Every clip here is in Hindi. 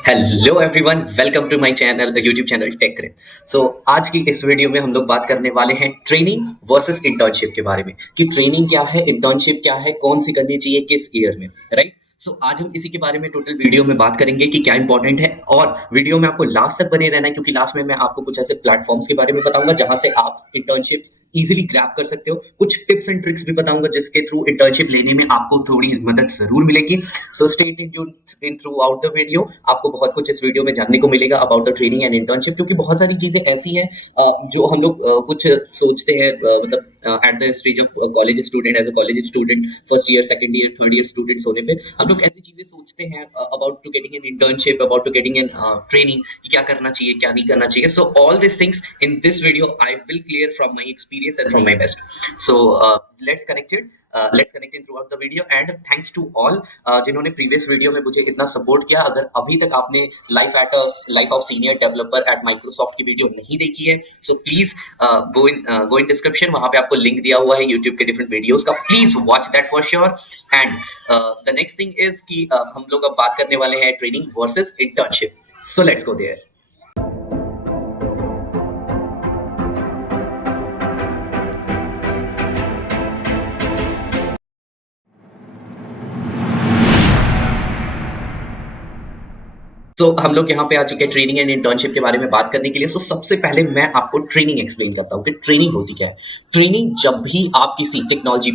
Hello everyone, welcome to my channel, YouTube channel tech करें। आज की इस वीडियो में हम लोग बात करने वाले हैं ट्रेनिंग वर्सेस इंटर्नशिप के बारे में कि ट्रेनिंग क्या है, इंटर्नशिप क्या है, कौन सी करनी चाहिए किस ईयर में, राइट। आज हम इसी के बारे में टोटल वीडियो में बात करेंगे कि क्या इंपॉर्टेंट है, और वीडियो में आपको लास्ट तक बने रहना है क्योंकि लास्ट में मैं आपको कुछ ऐसे प्लेटफॉर्म्स के बारे में बताऊंगा जहां से आप इंटर्नशिप्स इजीली ग्रैब कर सकते हो। कुछ टिप्स एंड ट्रिक्स भी बताऊंगा जिसके थ्रू इंटर्नशिप लेने में आपको थोड़ी मदद जरूर मिलेगी। So stay in through out the video. आपको बहुत कुछ इस वीडियो में जानने को मिलेगा about the training and internship, क्योंकि बहुत सारी चीजें ऐसी हैं जो हम लोग कुछ सोचते हैं, मतलब at the stage of college student, as a college student, first year, second year, third year students होने पे हम लोग ऐसी चीजें सोचते हैं about to getting an internship, about to getting an training, कि क्या करना चाहिए क्या नहीं करना चाहिए। So all this things in this video I will clear from my experience and from my best. So let's connected let's connect in through out the video, and thanks to all जिन्होंने प्रीवियस वीडियो में मुझे इतना सपोर्ट किया। अगर अभी तक आपने life of senior developer at Microsoft की वीडियो नहीं देखी है, so please go in description, वहां पे आपको लिंक दिया हुआ है यूट्यूब के डिफरेंट वीडियोस का। Please watch that for sure. And the next thing is कि हम लोग अब बात करने वाले हैं training versus internship. So let's go there. हम लोग यहाँ पे आ चुके हैं ट्रेनिंग एंड इंटर्नशिप के बारे में बात करने के लिए। सबसे पहले मैं आपको ट्रेनिंग एक्सप्लेन करता हूँ कि ट्रेनिंग होती क्या है। ट्रेनिंग जब भी आप किसी टेक्नोलॉजी,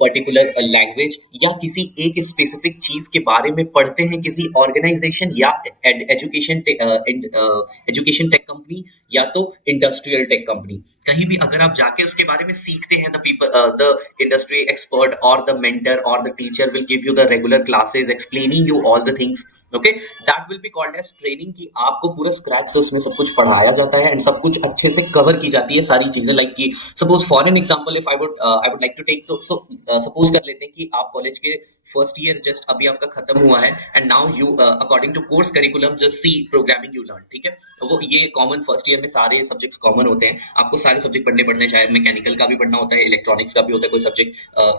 पर्टिकुलर लैंग्वेज या किसी एक स्पेसिफिक चीज के बारे में पढ़ते हैं किसी ऑर्गेनाइजेशन या एजुकेशन टेक कंपनी या तो इंडस्ट्रियल टेक कंपनी, कहीं भी अगर आप जाके उसके बारे में सीखते हैं, द इंडस्ट्री एक्सपर्ट और द मेंटर और the teacher will give you the regular classes explaining you all the things. Okay, that will be called as training, कि आपको पूरा स्क्रैच से उसमें सब कुछ पढ़ाया जाता है एंड सब कुछ अच्छे से कवर की जाती है सारी चीजें। लाइक कि suppose for an example, if I would like to take, तो सपोज कर लेते हैं कि आप कॉलेज के फर्स्ट ईयर जस्ट अभी आपका खत्म हुआ है, and now you according to course curriculum just C programming you learn, ठीक है। तो वो ये कॉमन फर्स्ट ईयर में सारे सब्जेक्ट्स कॉमन होते हैं, आपको सारे सब्जेक्ट पढ़ने पड़ते हैं, चाहे मैकेनिकल का भी पढ़ना होता है, इलेक्ट्रॉनिक्स का भी होता है कोई subject,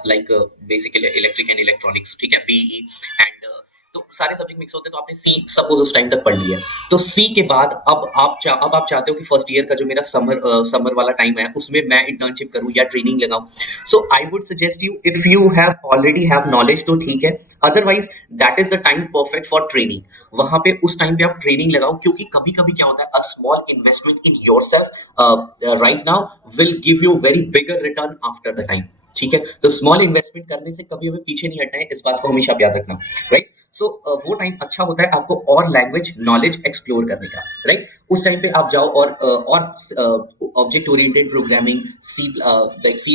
like basically electric and electronics, ठीक है, बीई। एंड तो सारे सब्जेक्ट मिक्स होते हैं, तो आपने सी सपोज उस टाइम तक पढ़ लिया। तो सी के बाद अब आप चाहते हो कि फर्स्ट ईयर का जो मेरा समर वाला टाइम है उसमें मैं इंटर्नशिप करूं या ट्रेनिंग लगाऊं। So I would suggest you, if you have already have knowledge तो ठीक है, otherwise that is the time perfect for training. वहां पे उस टाइम पे आप ट्रेनिंग लगाओ, क्योंकि कभी कभी क्या होता है, a small investment in yourself right now will give you very bigger return after the time, ठीक है। तो स्मॉल इन्वेस्टमेंट करने से कभी हमें पीछे नहीं हटना है, इस बात को हमेशा आप याद रखना, राइट। वो टाइम अच्छा होता है आपको और लैंग्वेज नॉलेज एक्सप्लोर करने का, राइट। उस टाइम पे आप जाओ और object oriented programming, C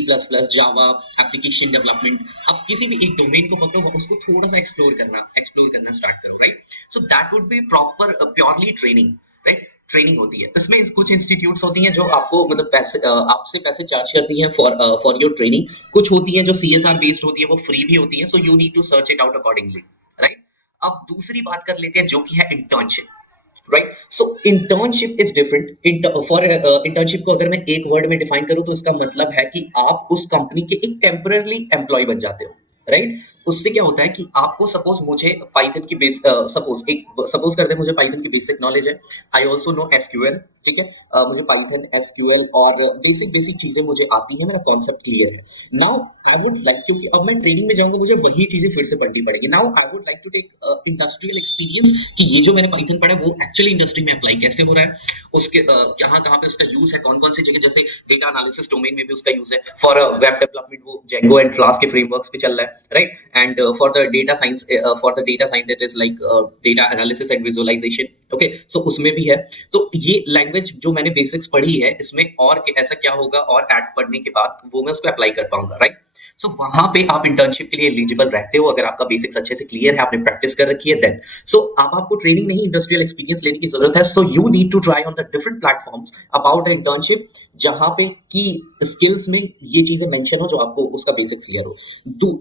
plus plus, Java, application development, आप किसी भी एक डोमेन को पकड़ो, उसको थोड़ा सा एक्सप्लोर करना स्टार्ट करो, right. So that would be proper purely training, right. Training होती है, इसमें कुछ इंस्टीट्यूट्स होती हैं जो आपको मतलब आपसे पैसे चार्ज करती हैं फॉर योर ट्रेनिंग। कुछ होती हैं जो सीएसआर बेस्ड होती है, वो फ्री भी होती है, so you need to search it out accordingly, right. अब दूसरी बात कर लेते हैं जो कि है internship, right. So internship is different. For internship को अगर मैं एक वर्ड में डिफाइन करूं तो इसका मतलब है कि आप उस कंपनी के एक टेम्पररी एम्प्लॉय बन जाते हो, राइट। उससे क्या होता है कि आपको सपोज मुझे पाइथन की सपोज करते हैं मुझे पाइथन की बेसिक नॉलेज है, आई ऑल्सो नो एसक्यूएल, ठीक है। मुझे पाइथन, एसक्यूएल और बेसिक बेसिक चीजें मुझे आती है, मेरा कॉन्सेप्ट क्लियर है। नाउ आई वुड लाइक, क्योंकि अब मैं ट्रेनिंग में जाऊंगा मुझे वही चीजें फिर से पढ़नी पड़ेगी। Now I would like to take industrial experience, कि ये जो मैंने पाइथन पढ़ा है वो एक्चुअली इंडस्ट्री में अप्लाई कैसे हो रहा है, उसके कहाँ कहाँ पे उसका यूज है, कौन कौन सी जगह, जैसे डेटा एनालिसिस डोमेन में भी उसका यूज है, फॉर वेब डेवलपमेंट वो जेंगो एंड फ्लास्क के फ्रेमवर्क्स पे चल रहा है, right. And for the data science, that is like data analysis and visualisation, okay, so उसमें भी है। तो ये लैंग्वेज जो मैंने बेसिक्स पढ़ी है, इसमें और ऐसा क्या होगा और ऐड पढ़ने के बाद वो मैं उसको अप्लाई कर पाऊंगा, राइट। वहां पे आप इंटर्नशिप के लिए एलिजिबल रहते हो अगर आपका बेसिक्स अच्छे से क्लियर है, आपने प्रैक्टिस कर रखी है, देन अब आपको ट्रेनिंग नहीं, इंडस्ट्रियल एक्सपीरियंस लेने की जरूरत है। So you need to try on the different platforms about internship, जहां पे की स्किल्स में ये चीजें मेंशन हो जो आपको उसका बेसिक्स क्लियर हो।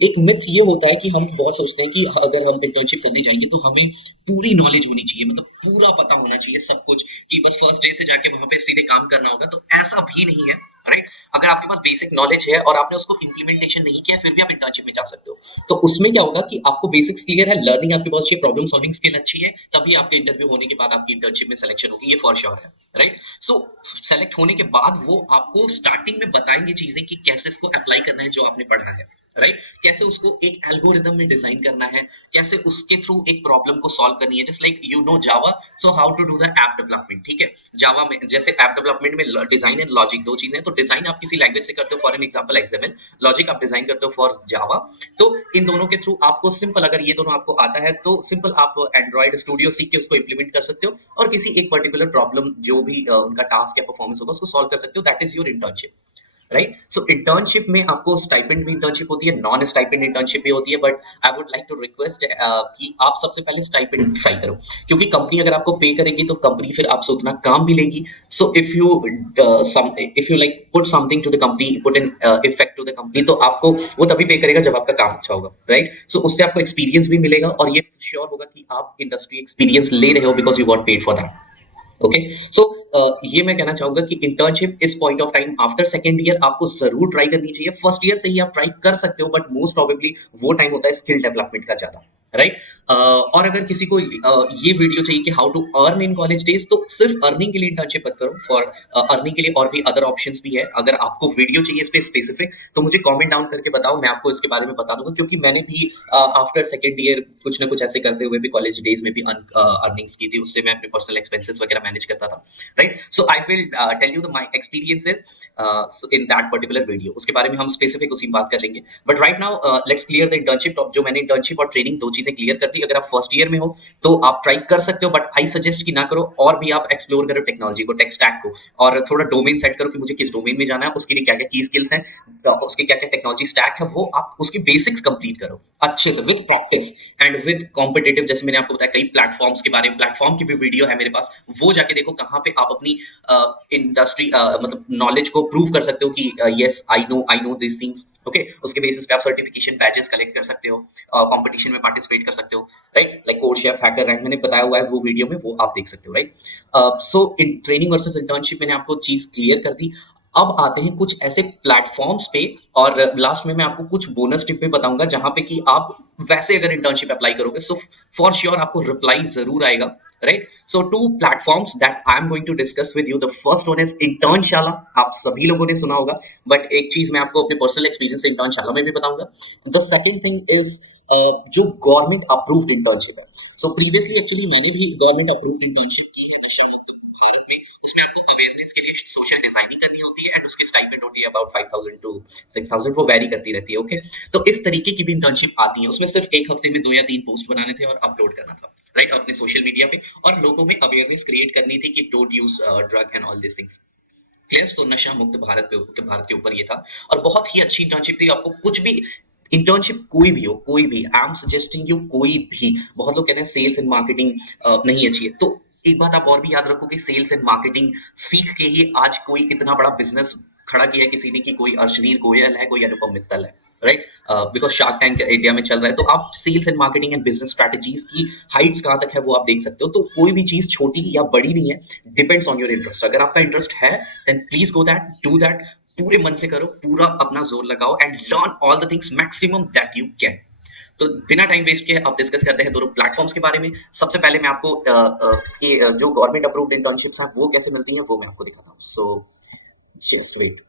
एक मिथ ये होता है कि हम बहुत सोचते हैं कि अगर हम इंटर्नशिप करने जाएंगे तो हमें पूरी नॉलेज होनी चाहिए, मतलब पूरा पता होना चाहिए सब कुछ कि बस फर्स्ट डे से जाके वहां पे सीधे काम करना होगा, तो ऐसा भी नहीं है, राइट? अगर आपके पास बेसिक नॉलेज है और आपने उसको इम्प्लीमेंटेशन नहीं किया, फिर भी आप इंटर्नशिप में जा सकते हो। तो उसमें क्या होगा कि आपको बेसिक्स क्लियर है, लर्निंग आपके पास अच्छी है, प्रॉब्लम सॉल्विंग स्किल अच्छी है, तभी आपके इंटरव्यू होने के बाद आपकी इंटर्नशिप में सिलेक्शन होगी, ये फॉर श्योर है, राइट? सो सेलेक्ट होने के बाद वो आपको स्टार्टिंग में बताएंगे चीजें कि कैसे इसको अप्लाई करना है जो आपने पढ़ा है, राइट? कैसे उसको एक एल्गोरिदम में डिजाइन करना है, कैसे उसके थ्रू एक प्रॉब्लम को सॉल्व करनी है, just like you know Java, so how to do the app development, ठीक है? जावा में जैसे ऐप डेवलपमेंट में डिजाइन एंड लॉजिक दो चीजें हैं, तो डिजाइन आप किसी लैंग्वेज से करते हो, for an example XML, logic आप डिजाइन करते हो फॉर जावा। तो इन दोनों के थ्रू आपको सिंपल, अगर ये दोनों आपको आता है तो सिंपल आप एंड्रॉइड स्टूडियो सीख के उसको इंप्लीमेंट कर सकते हो और किसी एक पर्टिकुलर प्रॉब्लम जो भी उनका टास्क या परफॉर्मेंस होगा उसको सॉल्व कर सकते हो, that is your internship, right? So internship में आपको स्टाइपेंड भी इंटर्नशिप होती है, नॉन स्टाइपेंड इंटर्नशिप भी होती है, but I would like to request कि आप सबसे पहले स्टाइपेंड ट्राई करो, क्योंकि कंपनी अगर आपको पे करेगी तो कंपनी फिर आपसे उतना काम भी लेगी। So if you like put something to the company, put an effect to the company, तो आपको वो तभी पे करेगा जब आपका काम अच्छा होगा, राइट? सो उससे आपको एक्सपीरियंस भी मिलेगा और ये श्योर होगा कि आप इंडस्ट्री एक्सपीरियंस ले रहे हो because you got paid for that. Okay, so ये मैं कहना चाहूंगा कि इंटर्नशिप इस point of time after second year आपको जरूर ट्राई करनी चाहिए। फर्स्ट ईयर से ही आप ट्राई कर सकते हो, बट मोस्ट प्रोबेबली वो टाइम होता है स्किल डेवलपमेंट का ज्यादा, राइट? और अगर किसी को ये वीडियो चाहिए कि how to earn in college days, तो सिर्फ अर्निंग के लिए इंटर्नशिप मत करो, फॉर अर्निंग के लिए और भी अदर ऑप्शंस भी है। अगर आपको वीडियो चाहिए इस पे स्पेसिफिक, तो मुझे कमेंट डाउन करके बताओ, मैं आपको इसके बारे में बता दूंगा, क्योंकि मैंने भी आफ्टर सेकेंड ईयर कुछ ना कुछ ऐसे करते हुए भी कॉलेज डेज में भी अर्निंग्स की थी, उससे मैं अपने पर्सनल एक्सपेंसेस वगैरह मैनेज करता था, right? So I will tell you the my experiences in that particular video, उसके बारे में हम स्पेसिफिक उसी में बात कर लेंगे। But right now let's clear the internship. जो मैंने इंटर्नशिप और ट्रेनिंग दो चीजें क्लियर कर दी, अगर आप फर्स्ट ईयर में हो तो आप ट्राई कर सकते हो, बट आई सजेस्ट कि ना करो, और भी आप एक्सप्लोर करो टेक्नोलॉजी को, टेक स्टैक को, और थोड़ा डोमेन सेट करो कि मुझे किस डोमेन में जाना है, उसके लिए क्या क्या की स्किल्स हैं, उसके क्या क्या टेक्नोलॉजी स्टैक है, वो आप उसकी बेसिक्स कंप्लीट करो अच्छे से with practice and with competitive. जैसे मैंने आपको बताया कई प्लेटफॉर्म्स के बारे में, प्लेटफॉर्म की भी वीडियो है मेरे पास, वो जाके देखो कहाँ पे आप अपनी इंडस्ट्री मतलब नॉलेज को प्रूव कर सकते हो कि yes I know this things. Okay, उसके बेसिस पे आप सर्टिफिकेशन बैचेस कलेक्ट कर सकते हो, कंपटीशन में पार्टिसिपेट कर सकते हो, राइट? लाइक कोर्सशेफ, हैकर रैंक, मैंने बताया हुआ है वो वीडियो में, वो आप देख सकते हो, right? So in training versus internship मैंने आपको चीज क्लियर कर दी। अब आते हैं कुछ ऐसे प्लेटफॉर्म्स पे, और लास्ट में मैं आपको कुछ बोनस टिप भी बताऊंगा जहां पे कि आप वैसे अगर इंटर्नशिप अप्लाई करोगे, सो फॉर श्योर आपको रिप्लाई जरूर आएगा, right? So two platforms that I am going to discuss with you, the first one is Internshala. आप सभी लोगों ने सुना होगा, बट एक चीज मैं आपको अपने पर्सनल एक्सपीरियंस से इंटर्नशाला में भी बताऊंगा। द सेकंड थिंग इज जो गवर्नमेंट अप्रूव्ड इंटर्नशिप है। सो प्रीवियसली एक्चुअली मैंने भी गवर्नमेंट अप्रूव्ड इंटर्नशिप की है भारत में। उसमें आपको अवेयरनेस के लिए सोशल डिजाइनिंग करनी होती है एंड उसकी स्टाइपेंड होती है अबाउट 5000 टू 6000, वो वेरी करती रहती है, ओके? तो इस तरीके की भी इंटर्नशिप आती है, उसमें सिर्फ एक हफ्ते में 2 या 3 पोस्ट बनाने थे और अपलोड करना था, राइट, अपने सोशल मीडिया पे, और लोगों में अवेयरनेस क्रिएट करनी थी कि don't use drug and all this things, clear? So नशा मुक्त भारत के ऊपर ये था, और बहुत ही अच्छी इंटर्नशिप थी। आपको कुछ भी इंटर्नशिप कोई भी हो, कोई भी, आई एम सजेस्टिंग यू, कोई भी। बहुत लोग कहते हैं सेल्स एंड मार्केटिंग नहीं अच्छी है, तो एक बात आप और भी याद रखो कि सेल्स एंड मार्केटिंग सीख के ही आज कोई इतना बड़ा बिजनेस खड़ा किया है किसी ने, कि कोई अर्शवीर गोयल है, कोई अनुपम मित्तल है, right? Because shark tank India में चल रहा है, तो आप sales and marketing and business strategies की हाइट्स कहाँ तक है वो आप देख सकते हो। तो कोई भी चीज छोटी या बड़ी नहीं है, डिपेंड्स ऑन योर इंटरेस्ट। अगर आपका इंटरेस्ट है then please go that, do that, पूरे मन से करो, पूरा अपना जोर लगाओ and learn all the things maximum that you can. तो बिना टाइम वेस्ट किए अब डिस्कस करते हैं दोनों प्लेटफॉर्म्स के बारे में। सबसे पहले मैं आपको जो गवर्नमेंट अप्रूव्ड इंटर्नशिप्स हैं वो कैसे मिलती हैं वो मैं आपको दिखाता हूँ। So just wait.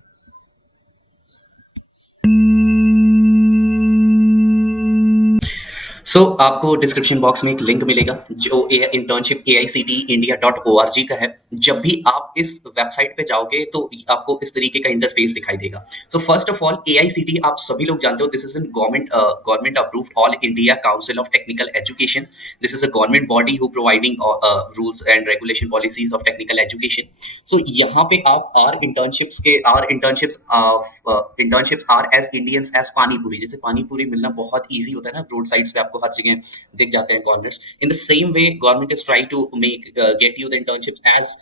सो आपको डिस्क्रिप्शन बॉक्स में एक लिंक मिलेगा जो इंटर्नशिप AICTE-India.org का है। जब भी आप इस वेबसाइट पे जाओगे तो आपको इस तरीके का इंटरफेस दिखाई देगा। So first of all AICTE आप सभी लोग जानते हो, this is an government approved all India council of technical education. This is a government body who providing rules and regulation policies of technical education. So यहाँ पे आप internships are as Indians as panipuri. जैसे पानीपुरी मिलना बहुत ईजी होता है ना, रोड साइड्स पे आपको हर जगह दिख जाते हैं corners. In the same way government is try to make get you the internships as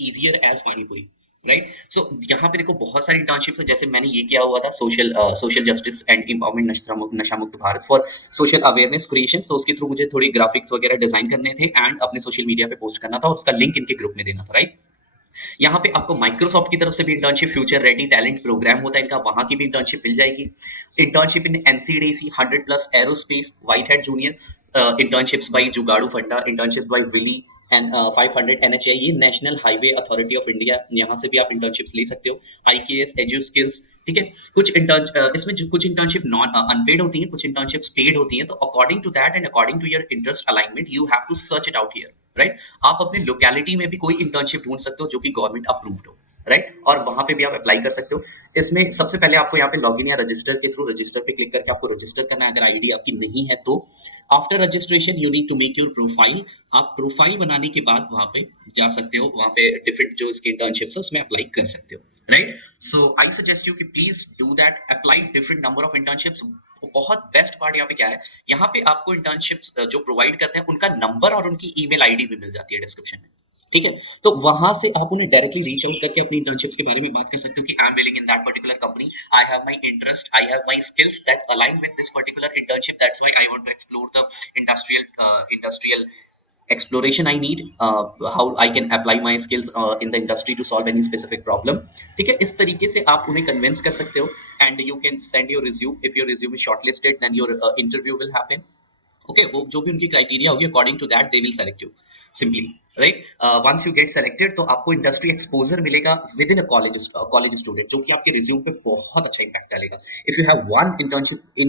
easier as panipuri, right. So यहाँ पे देखो बहुत सारी इंटर्नशिप है, जैसे मैंने ये किया हुआ था सोशल जस्टिस एंड एम्पावरमेंट, नशा मुक्त Bharat for social awareness creation. So उसके थ्रू मुझे थोड़ी ग्राफिक्स वगैरह डिजाइन करने थे एंड अपने सोशल मीडिया पे पोस्ट करना था और उसका लिंक इनके ग्रुप में देना था, राइट। यहाँ पे आपको माइक्रोसॉफ्ट की तरफ से भी internship, future ready talent program होता है इनका, वहां की भी इंटर्नशिप मिल जाएगी। Internship in NCDC 100+ aerospace white head junior, internships by Jugaadu Funda, internship by Willy and 500 NHA, ये national highway authority of India, यहाँ से भी आप इंटर्नशिप्स ले सकते हो। आईकेएस एजू स्किल्स, ठीक है। कुछ इंटर्न इसमें कुछ इंटर्नशिप नॉन अनपेड होती है, कुछ इंटर्नशिप्स पेड होती हैं, तो according to that and according to your interest alignment you have to search it out here, right. आप अपने लोकेलिटी में भी कोई इंटर्नशिप ढूंढ सकते हो जो कि गवर्नमेंट अप्रूव्ड हो, राइट, और वहां पे भी आप अप्लाई कर सकते हो। इसमें सबसे पहले आपको यहाँ पे लॉगिन या रजिस्टर के थ्रू, रजिस्टर पे क्लिक करके आपको रजिस्टर करना है, अगर आईडी आपकी नहीं है तो। After registration you need to make your profile. आप प्रोफाइल बनाने के बाद वहां पे जा सकते हो, वहां पे डिफरेंट जो इसके इंटर्नशिप्स है उसमें अप्लाई कर सकते हो, right. So I suggest you कि please do that, apply different number of internships. बहुत बेस्ट पार्ट यहाँ पे क्या है, यहाँ पे आपको इंटर्नशिप्स जो प्रोवाइड करते हैं उनका नंबर और उनकी ईमेल आईडी भी मिल जाती है डिस्क्रिप्शन में, ठीक है। तो वहां से आप उन्हें डायरेक्टली रीच आउट करके अपनी इंटर्नशिप्स के बारे में बात कर सकते हो कि I am willing in that particular company, I have my interest, I have my skills that align with this particular internship, that's why I want to explore the industrial exploration I need, how I can apply my skills in the industry to solve any specific problem, ठीक है। इस तरीके से आप उन्हें कन्विंस कर सकते हो and you can send your resume, if your resume is shortlisted then your interview will happen, okay. वो जो भी उनकी क्राइटेरिया होगी according to that they will select you simply, right. Once you get selected तो आपको इंडस्ट्री एक्सपोजर मिलेगा within a college student, जो कि आपके रिज्यूम पे बहुत अच्छा इम्पैक्ट डालेगा। If you have one internship in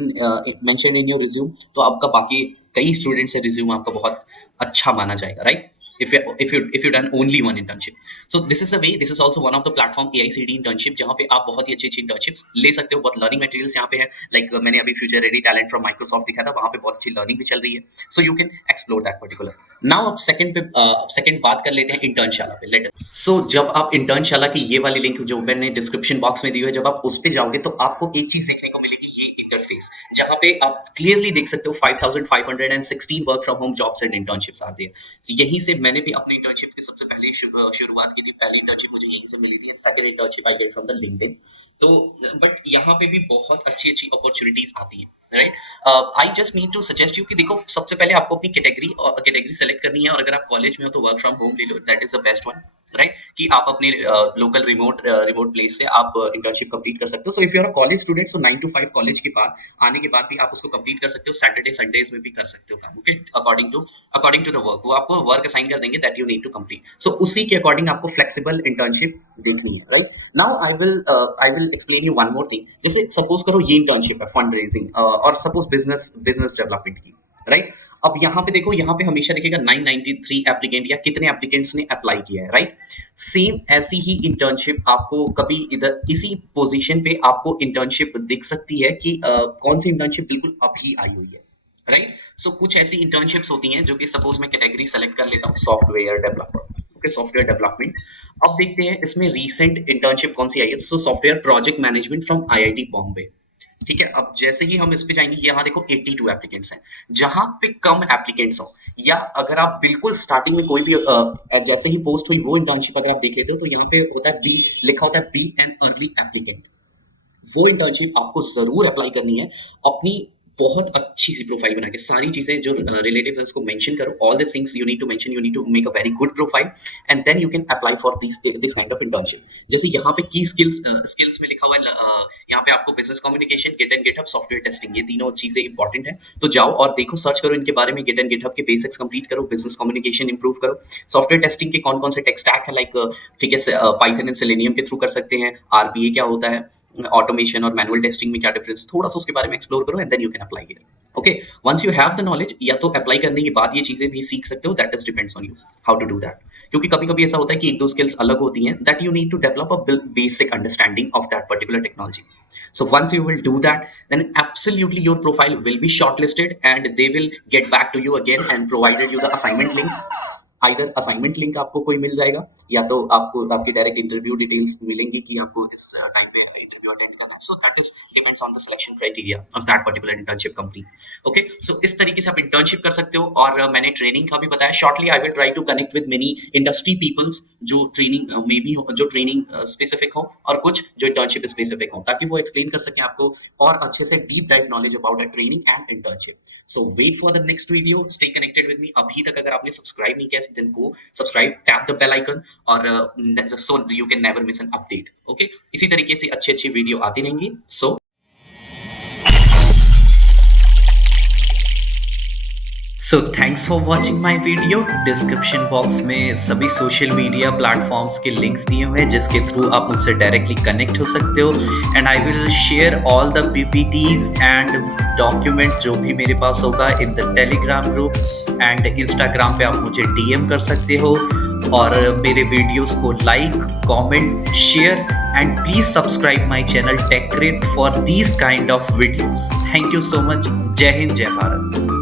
mention in your resume तो आपका बाकी कई स्टूडेंट से रिज्यूम आपका बहुत अच्छा माना जाएगा, right. if you done only one internship, so this is a way, this is also one of the platform AICD internship, जहाँ पे आप बहुत ही अच्छी इंटर्नशिप्स ले सकते हो। बहुत लर्निंग मटेरियल्स यहाँ पे है, लाइक मैंने अभी future ready talent from Microsoft दिखा था, वहाँ पे बहुत अच्छी लर्निंग भी चल रही है, so you can explore that particular. Now अब सेकंड बात कर लेते हैं इंटर्नशाला पे, लेट। सो जब आप इंटर्नशाला की ये वाली लिंक जो मैंने डिस्क्रिप्शन बॉक्स में दी है, जब आप उस पे जाओगे तो आपको एक चीज देखने को मिलेगी, ये इंटरफेस, जहाँ पे आप क्लियरली देख सकते हो 5516 work from home jobs and internships आते हैं। तो यहीं से मैंने भी अपनी इंटर्नशिप की सबसे पहले शुरुआत की थी, पहली इंटर्नशिप मुझे यहीं से मिली थी, second internship I get from the LinkedIn. तो बट यहाँ पे भी बहुत अच्छी अच्छी अपॉर्चुनिटीज आती हैं, राइट। I just need to suggest you कि देखो, सबसे पहले आपको अपनी कैटेगरी सेलेक्ट करनी है, और अगर आप कॉलेज में हो तो वर्क फ्रॉम होम ले लो, that is the best one, right, कि आप अपने लोकल रिमोट प्लेस से आप इंटर्नशिप कंप्लीट कर सकते हो। So if you are a college student, so 9 to 5 college के बाद आने के बाद भी आप उसको कंप्लीट कर सकते हो, सैटरडे संडेज में भी कर सकते हो काम, okay, according to the work. वो आपको वर्क असाइन कर देंगे that you need to complete, so उसी के अकॉर्डिंग आपको फ्लेक्सिबल इंटर्नशिप देखनी है, right. Now I will explain you one more thing. जैसे सपोज करो ये इंटर्नशिप है फंड रेजिंग और सपोज बिजनेस डेवलपमेंट की, राइट। अब यहाँ पे देखो, यहाँ पे हमेशा देखिएगा 993 एप्लीकेंट या कितने एप्लीकेंट्स ने अप्लाई किया है, राइट। सेम ऐसी ही इंटर्नशिप आपको कभी इधर इसी पोजीशन पे आपको इंटर्नशिप दिख सकती है कि कौन सी इंटर्नशिप बिल्कुल अभी आई हुई है, राइट। सो कुछ ऐसी इंटर्नशिप्स होती हैं जो कि सपोज मैं कैटेगरी सेलेक्ट कर लेता हूँ, software developer, okay, software development. अब देखते हैं इसमें रीसेंट इंटर्नशिप कौन सी आई है। So software project management from IIT Bombay, ठीक है। अब जैसे ही हम इस पे जाएंगे, यहाँ देखो 82 एप्लीकेंट्स हैं। जहां पे कम एप्लीकेंट्स हो, या अगर आप बिल्कुल स्टार्टिंग में कोई भी जैसे ही पोस्ट हुई वो इंटर्नशिप अगर आप देख लेते हो, तो यहाँ पे होता है बी, लिखा होता है बी एन अर्ली एप्लीकेंट, वो इंटर्नशिप आपको जरूर अप्लाई करनी है। अपनी बहुत अच्छी सी प्रोफाइल बना के सारी चीजें जो रिलेटिव है उसको मेंशन करो, all the things you need to mention, you need to make a very good profile and then you can apply for this kind of internship. जैसे यहाँ पे की स्किल्स में लिखा हुआ है, यहाँ पे आपको business communication, git and GitHub, software testing, ये तीनों चीजें इंपॉर्टेंट है। तो जाओ और देखो, सर्च करो इनके बारे में, गिट एंड गिटहब के बेसिक्स कंप्लीट करो, बिजनेस कम्युनिकेशन इंप्रूव करो, सॉफ्टवेयर टेस्टिंग के कौन कौन से टेक स्टैक है, लाइक ठीक है, पाइथन एंड सेलेनियम के थ्रू कर सकते हैं, आरपीए क्या होता है, ऑटोमेशन और मैनुअल टेस्टिंग में क्या डिफरेंस, थोड़ा सा उसके बारे में एक्सप्लोर करो and then you can apply here, okay. Once you have the knowledge, या तो अप्लाई करने के बाद ये चीजें भी सीख सकते हो, that is depends on you how to do that. क्योंकि कभी कभी ऐसा होता है कि एक दो स्किल्स अलग होती हैं, that you need to develop a basic understanding of that particular technology. So once you will do that, then absolutely your profile will be shortlisted and they will get back to you again and provided you the assignment link. Either assignment link आपको कोई मिल जाएगा या तो आपको आपकी डायरेक्ट इंटरव्यू डिटेल्स मिलेंगी कि आपको इस टाइम पे इंटरव्यू अटेंड करना है। So that is depends on the selection criteria of that particular internship company. Okay, so इस तरीके से आप इंटर्नशिप कर सकते हो। और मैंने ट्रेनिंग का भी बताया। Shortly I will try to connect with many industry peoples जो ट्रेनिंग मे बी हो, जो ट्रेनिंग स्पेसिफिक हो, और कुछ जो इंटर्नशिप स्पेसिफिक हो, ताकि वो एक्सप्लेन कर सकें आपको और अच्छे से deep dive knowledge about a training and internship. So wait for the next video, stay connected with me. अभी तक अगर आपने सब्सक्राइब नहीं किया then go subscribe, tap the bell icon, और so you can never miss an update. Okay, इसी तरीके से अच्छी अच्छी वीडियो आती रहेंगी। So thanks for watching my video. Description box में सभी सोशल मीडिया प्लेटफॉर्म्स के लिंक्स दिए हुए हैं जिसके थ्रू आप मुझसे डायरेक्टली कनेक्ट हो सकते हो। And I will share all the PPTs and documents जो भी मेरे पास होगा in the Telegram group, and Instagram पे आप मुझे डीएम कर सकते हो। और मेरे वीडियोस को like, comment, share and please subscribe my channel tech crate for these kind of videos. Thank you so much. जय हिंद, जय भारत।